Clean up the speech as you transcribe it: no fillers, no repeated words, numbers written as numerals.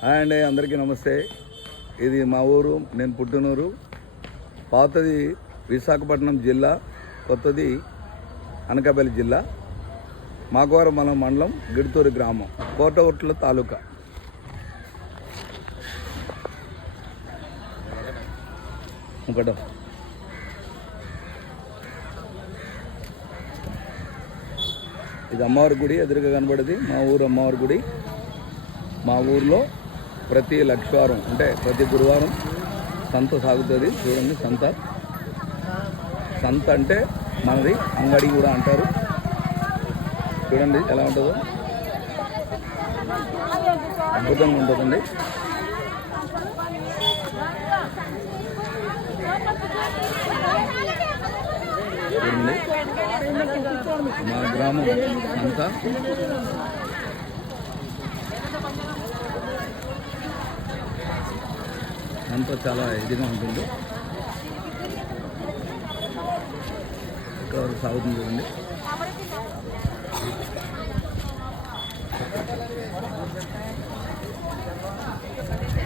Hi అండి, అందరికీ నమస్తే. ఇది మా ఊరు, నేను పుట్టినూరు. పాతది విశాఖపట్నం జిల్లా, కొత్తది అనకాపల్లి జిల్లా, మాకవరమలం మండలం, గిడుతూరు గ్రామం, కోటగుట్ల తాలూకా. ఒకటో ఇది అమ్మవారి గుడి, ఎదురుగా కనబడేది మా ఊరు అమ్మవారి గుడి. మా ఊర్లో ప్రతి లక్షవారం అంటే ప్రతి గురువారం సంత సాగుతుంది. చూడండి, సంత అంటే మనది అంగడి కూడా అంటారు. చూడండి ఎలా ఉంటుందో, అద్భుతంగా ఉంటుందండి. చూడండి, మా గ్రామం సంత చాలా ఇదిగా ఉంటుంది. ఇక్కడ సాగుతుంది చూడండి.